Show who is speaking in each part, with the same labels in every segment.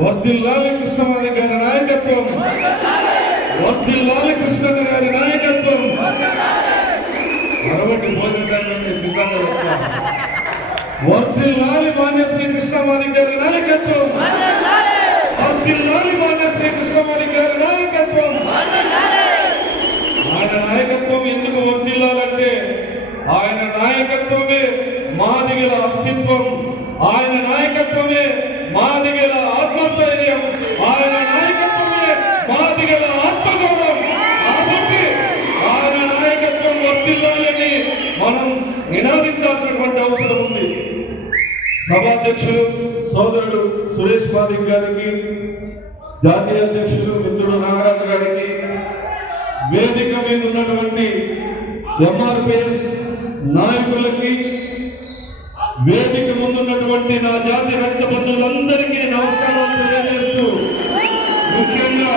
Speaker 1: వర్దిల్లాలి కృష్ణమాని గారి నాయకత్వం. వర్దిల్లాలి కృష్ణ గారి నాయకత్వం. మరొకటి భోజనం వర్దిల్లాలి మాన్యశ్రీ కృష్ణమాని గారి నాయకత్వం. వర్దిల్లాలి మాన్యశ్రీ కృష్ణమాని గారి నాయకత్వం. ఆయన నాయకత్వం ఎందుకు వర్దిల్లాలంటే ఆయన నాయకత్వమే మాదిగల అస్తిత్వం. ఆయన నాయకత్వమే మాదిగల ఆత్మస్థైర్యం ఆయన నాయకత్వమే దగ్గర ఆత్మగౌరవం. కాబట్టి ఆయన నాయకత్వం వర్తిల్లాలని మనం నినాదించాల్సినటువంటి అవసరం ఉంది. సభాధ్యక్షుడు సోదరుడు సురేష్ పాదిక్ గారికి జాతీయ అధ్యక్షుడు మిత్రుడు నాగరాజు గారికి వేదిక మీద ఉన్నటువంటి ఎంఆర్పిఎస్ నాయకులకి వేదిక ముందున్నటువంటి నా జాతి రక్త బంధువులందరికీ నమస్కారం తెలియజేస్తూ ముఖ్యంగా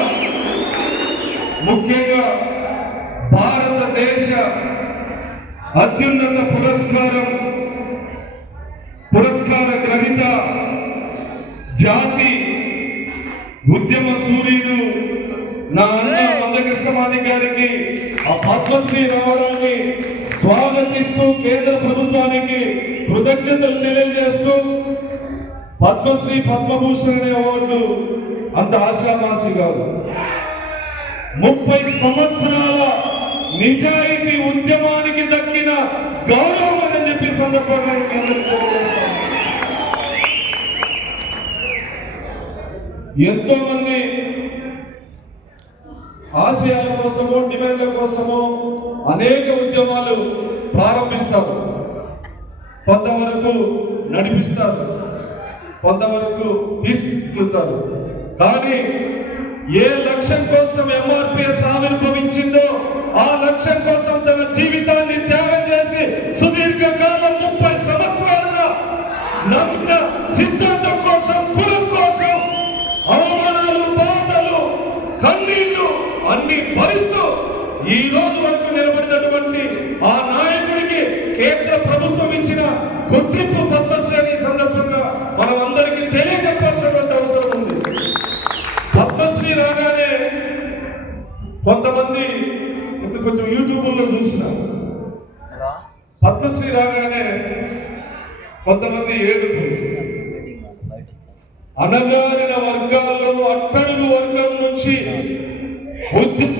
Speaker 1: ముఖ్యంగా భారతదేశ అత్యున్నత పురస్కారం పురస్కార గ్రహీత జాతి ఉద్యమ సూర్యుడు నా అన్న గారికి ఆ పద్మశ్రీ రావడాన్ని స్వాగతిస్తూ కేంద్ర ప్రభుత్వానికి కృతజ్ఞతలు తెలియజేస్తూ పద్మశ్రీ పద్మభూషణ్ అనే అవార్డు అంత ఆశామాసి కాదు. ముప్పై సంవత్సరాల నిజాయితీ ఉద్యమానికి దక్కిన గౌరవం అని చెప్పి సందర్భంగా ఎంతో మంది ఆశయాల కోసమో డిమాండ్ల కోసమో అనేక ఉద్యమాలు ప్రారంభిస్తారు కొంతవరకు నడిపిస్తారు. కొంతవరకు తీసుకుంటారు కానీ ఏ లక్ష్యం కోసం రోజు వరకు నిలబడినటువంటి ఆ నాయకుడికి కేంద్ర ప్రభుత్వం ఇచ్చిన గుర్తింపు పద్మశ్రేణి సందర్భంగా మనం అందరికీ తెలియజెప్పాల్సినటువంటి అవసరం ఉంది. పద్మశ్రీ రాగానే కొంతమంది ఇప్పుడు కొంచెం యూట్యూబ్లో చూసిన పద్మశ్రీ రాగానే కొంతమంది ఏడుపు. అణగారిన వర్గాల్లో అట్టడుగు వర్గం నుంచి ఉద్య-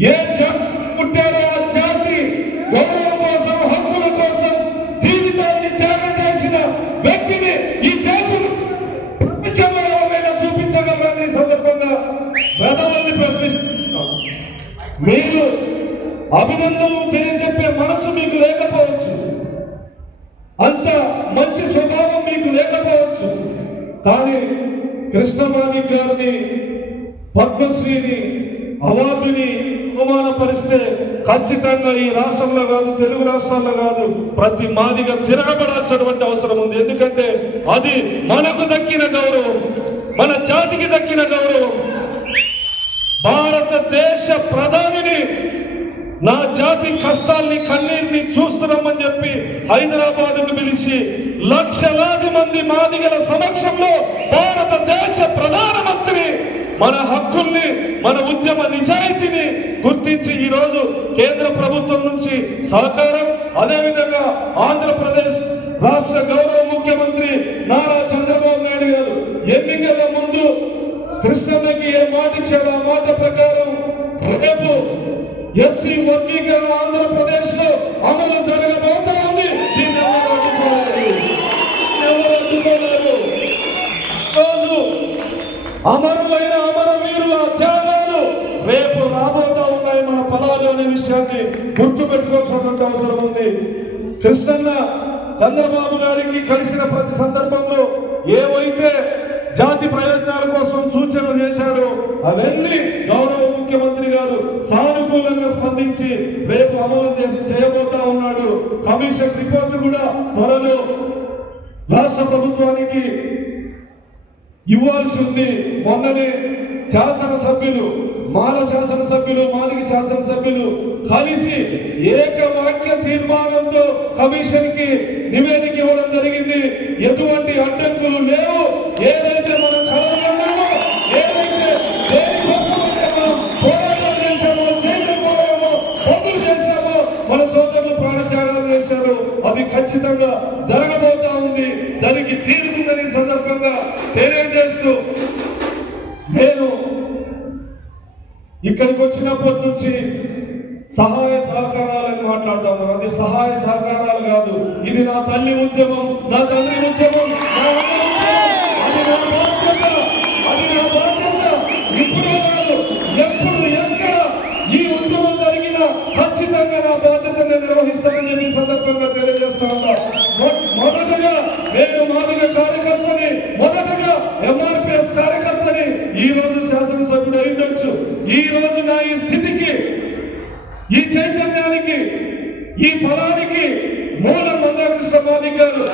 Speaker 1: ఏ జాతి పుట్టారో ఆ జాతి గౌరవం కోసం హక్కుల కోసం జీవితాన్ని త్యాగం చేసిన వ్యక్తిని ఈ దేశం ప్రపంచంలో ఎవరైనా చూపించగలరని సందర్భంగా వేదవాన్ని ప్రశ్నిస్తున్నాం. మీరు అభినందనలు తెలియజెప్పే మనసు మీకు లేకపోవచ్చు. అంత మంచి స్వభావం మీకు లేకపోవచ్చు. కానీ కృష్ణమాణి గారిని పద్మశ్రీని అవార్డుని అవమానపరిస్తే ఖచ్చితంగా ఈ రాష్ట్రంలో కాదు తెలుగు రాష్ట్రాల్లో కాదు ప్రతి మాదిగా తిరగబడాల్సినటువంటి అవసరం ఉంది. ఎందుకంటే అది మనకు దక్కిన గౌరవం మన జాతికి దక్కిన గౌరవం. భారతదేశ ప్రధానిని నా జాతి కష్టాల్ని కన్నీటిని చూస్తున్నామని చెప్పి హైదరాబాద్ను పిలిచి లక్షలాది మంది మాదిగల సమక్షంలో మన హక్కుల్ని మన ఉద్యమ నిజాయితీని గుర్తించి ఈ రోజు కేంద్ర ప్రభుత్వం నుంచి సహకారం అదేవిధంగా ఆంధ్రప్రదేశ్ రాష్ట్ర గౌరవ ముఖ్యమంత్రి నారా చంద్రబాబు నాయుడు గారు ఎన్నికల ముందు కృష్ణకి ఏ మాట ఇచ్చాడు ఆ మాట ప్రకారం రేపు ఎస్సీ వర్గీకరణ ఆంధ్రప్రదేశ్లో అమలు జరగబోతా రాబోతా అనే విషయాన్ని గుర్తు పెట్టుకోవాల్సినటువంటి అవసరం ఉంది. కృష్ణన్న చంద్రబాబు గారికి కలిసిన ప్రతి సందర్భంలో ఏవైతే జాతి ప్రయోజనాల కోసం సూచనలు చేశారో అవన్నీ గౌరవ ముఖ్యమంత్రి గారు సానుకూలంగా స్పందించి రేపు అమలు చేసి చేయబోతా ఉన్నాడు. కమిషన్ రిపోర్ట్ కూడా త్వరలో రాష్ట్ర ప్రభుత్వానికి ఇవ్వాల్సి ఉంది. మొన్ననే శాసనసభ్యులు మాల శాసనసభ్యులు మాదిగ శాసనసభ్యులు కలిసి ఏకవాక్య తీర్మానంతో కమిషన్కి నివేదిక ఇవ్వడం జరిగింది. ఎటువంటి అడ్డంకులు లేవు. ఏదైతే మనం కలగన్నామో ఏదైతే దేనికోసమైతే మనం పోరాటం చేశామో జైలు పోయామో పనులు చేశామో మన సోదరులు ప్రాణత్యాగాలు చేశారు. అది ఖచ్చితంగా జరగబోతా ఉంది. జరిగి తీరుతుందని సందర్భంగా ఇక్కడికి వచ్చినప్పటి నుంచి సహాయ సహకారాలని మాట్లాడుతాను అది సహాయ సహకారాలు కాదు. ఇది నా తల్లి ఉద్యమం. నా తండ్రి ఉద్యమం. నా ఎప్పుడు ఎక్కడ ఈ ఉద్యమం జరిగినా ఖచ్చితంగా నా బాధ్యతను నిర్వహిస్తానని ఈ సందర్భంగా తెలియజేస్తా ఉన్నా మొ- మొదటగా నేను మాదిగ కార్యకర్తని మొదటగా ఎంఆర్పిఎస్ కార్యకర్తని ఈ రోజు శాసనసభ్యుడు అయిండొచ్చు ఈ రోజు నా ఈ స్థితికి ఈ చైతన్యానికి ఈ ఫలానికి మూల మందాకృష్ణ మాదిగ గారు